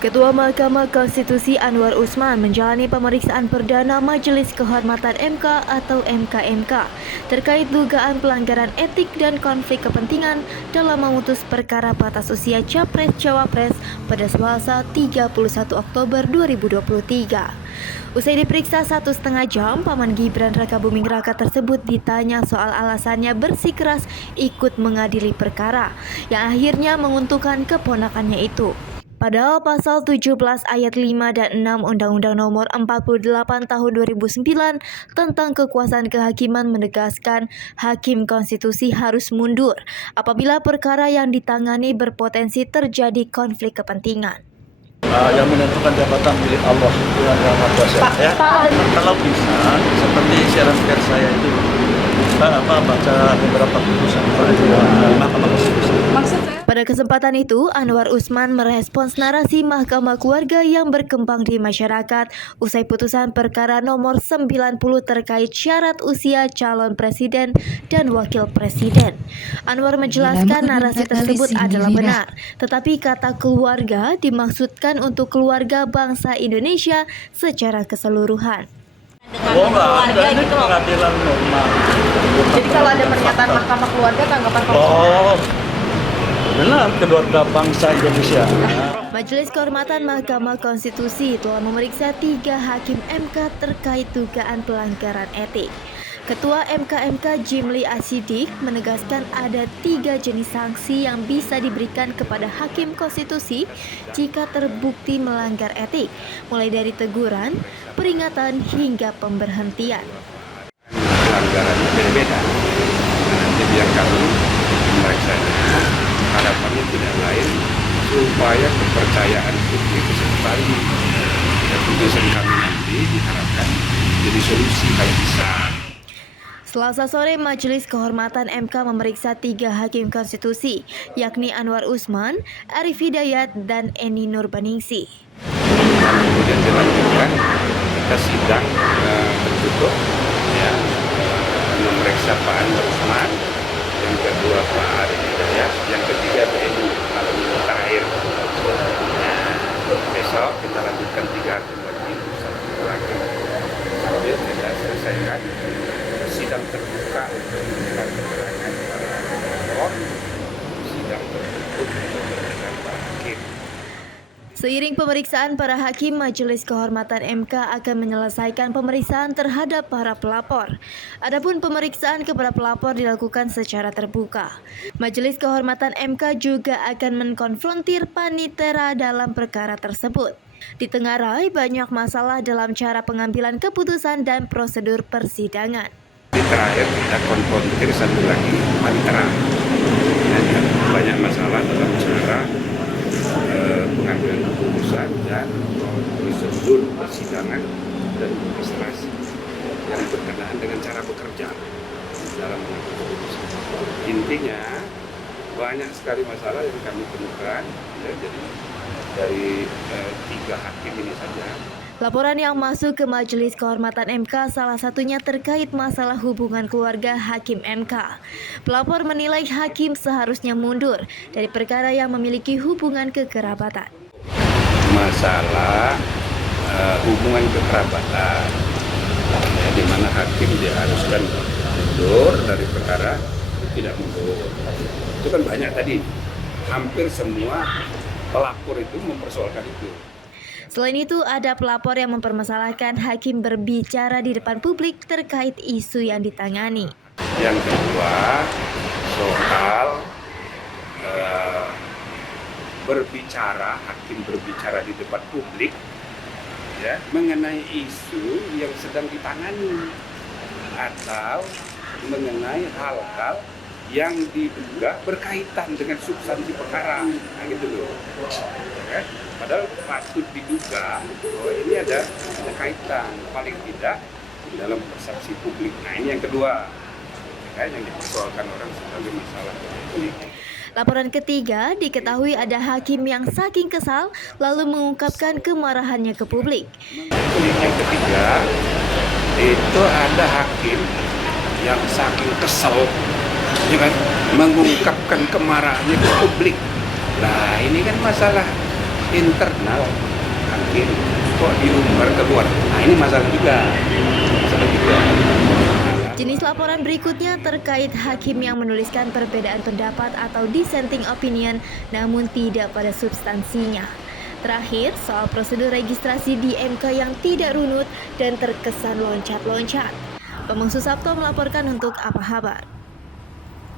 Ketua Mahkamah Konstitusi Anwar Usman menjalani pemeriksaan perdana Majelis Kehormatan MK atau MKMK terkait dugaan pelanggaran etik dan konflik kepentingan dalam memutus perkara batas usia Capres-Cawapres pada Selasa 31 Oktober 2023. Usai diperiksa 1,5 jam, Paman Gibran Rakabuming Raka tersebut ditanya soal alasannya bersikeras ikut mengadili perkara yang akhirnya menguntungkan keponakannya itu. Padahal pasal 17 ayat 5 dan 6 Undang-Undang Nomor 48 Tahun 2009 tentang kekuasaan kehakiman menegaskan hakim konstitusi harus mundur apabila perkara yang ditangani berpotensi terjadi konflik kepentingan. Yang menentukan jabatan milik Allah Tuhan Yang Maha Kuasa. Ya. Kalau bisa, seperti siaran pers saya itu, baca beberapa putusan Mahkamah Konstitusi. Pada kesempatan itu, Anwar Usman merespons narasi Mahkamah Keluarga yang berkembang di masyarakat usai putusan perkara nomor 90 terkait syarat usia calon presiden dan wakil presiden. Anwar menjelaskan narasi tersebut adalah benar, tetapi kata keluarga dimaksudkan untuk keluarga bangsa Indonesia secara keseluruhan. Keluarga ini pengadilan normal. Jadi kalau ada pernyataan Mahkamah Keluarga, tanggapan Benar, keluarga bangsa Indonesia. Majelis Kehormatan Mahkamah Konstitusi telah memeriksa 3 hakim MK terkait dugaan pelanggaran etik. Ketua MKMK Jimli Asidik menegaskan ada 3 jenis sanksi yang bisa diberikan kepada hakim konstitusi jika terbukti melanggar etik, mulai dari teguran, peringatan hingga pemberhentian. Pelanggarannya beda-beda. Nanti biar kami memeriksa. Harapannya tidak lain supaya kepercayaan publik bisa kembali. Putusan kami nanti diharapkan jadi solusi kalau bisa. Selasa sore, Majelis Kehormatan MK memeriksa 3 hakim konstitusi, yakni Anwar Usman, Arif Hidayat, dan Eni Nurbaningsih. Kemudian dilanjutkan kita sidang tertutup, ya, memeriksa Pak Anwar Usman, yang kedua Pak Arif Hidayat, yang ketiga Eni malam ini terakhir. Besok kita lanjutkan 3 hakim lagi, satu lagi sambil kita selesaikan sidang terbuka untuk mendengar keterangan para termohon, sidang tertutup untuk mendengar para hakim. Seiring pemeriksaan para hakim, Majelis Kehormatan MK akan menyelesaikan pemeriksaan terhadap para pelapor. Adapun pemeriksaan kepada pelapor dilakukan secara terbuka. Majelis Kehormatan MK juga akan mengkonfrontir panitera dalam perkara tersebut. Ditengarai banyak masalah dalam cara pengambilan keputusan dan prosedur persidangan. Di terakhir kita konfrontir satu lagi panitera. Banyak masalah dalam cara pengambilan keputusan dan prosedur persidangan dan administrasi yang berkenaan dengan cara bekerja dalam mengambil keputusan. Intinya banyak sekali masalah yang kami temukan, ya, jadi dari 3 hakim ini saja. Laporan yang masuk ke Majelis Kehormatan MK salah satunya terkait masalah hubungan keluarga hakim MK. Pelapor menilai hakim seharusnya mundur dari perkara yang memiliki hubungan kekerabatan. Masalah hubungan kekerabatan, ya, di mana hakim diharuskan mundur dari perkara tidak mundur. Itu kan banyak tadi, hampir semua pelapor itu mempersoalkan itu. Selain itu, ada pelapor yang mempermasalahkan hakim berbicara di depan publik terkait isu yang ditangani. Yang kedua, soal hakim berbicara di depan publik, ya, mengenai isu yang sedang ditangani atau mengenai hal-hal yang diduga berkaitan dengan substansi perkara, nah, gitu loh. Ya, padahal patut diduga bahwa ini ada kaitan paling tidak dalam persepsi publik. Nah, ini yang kedua, ya, yang dipersoalkan orang sebagai masalah publik. Laporan ketiga, diketahui ada hakim yang saking kesal lalu mengungkapkan kemarahannya ke publik. Yang ketiga, itu ada hakim yang saking kesal, ya kan, mengungkapkan kemarahannya ke publik. Nah, ini kan masalah internal hakim kok diumbar keluar. Nah ini masalah juga. Jenis laporan berikutnya terkait hakim yang menuliskan perbedaan pendapat atau dissenting opinion namun tidak pada substansinya. Terakhir, soal prosedur registrasi di MK yang tidak runut dan terkesan loncat-loncat. Pemung Susapto melaporkan untuk Apa Kabar.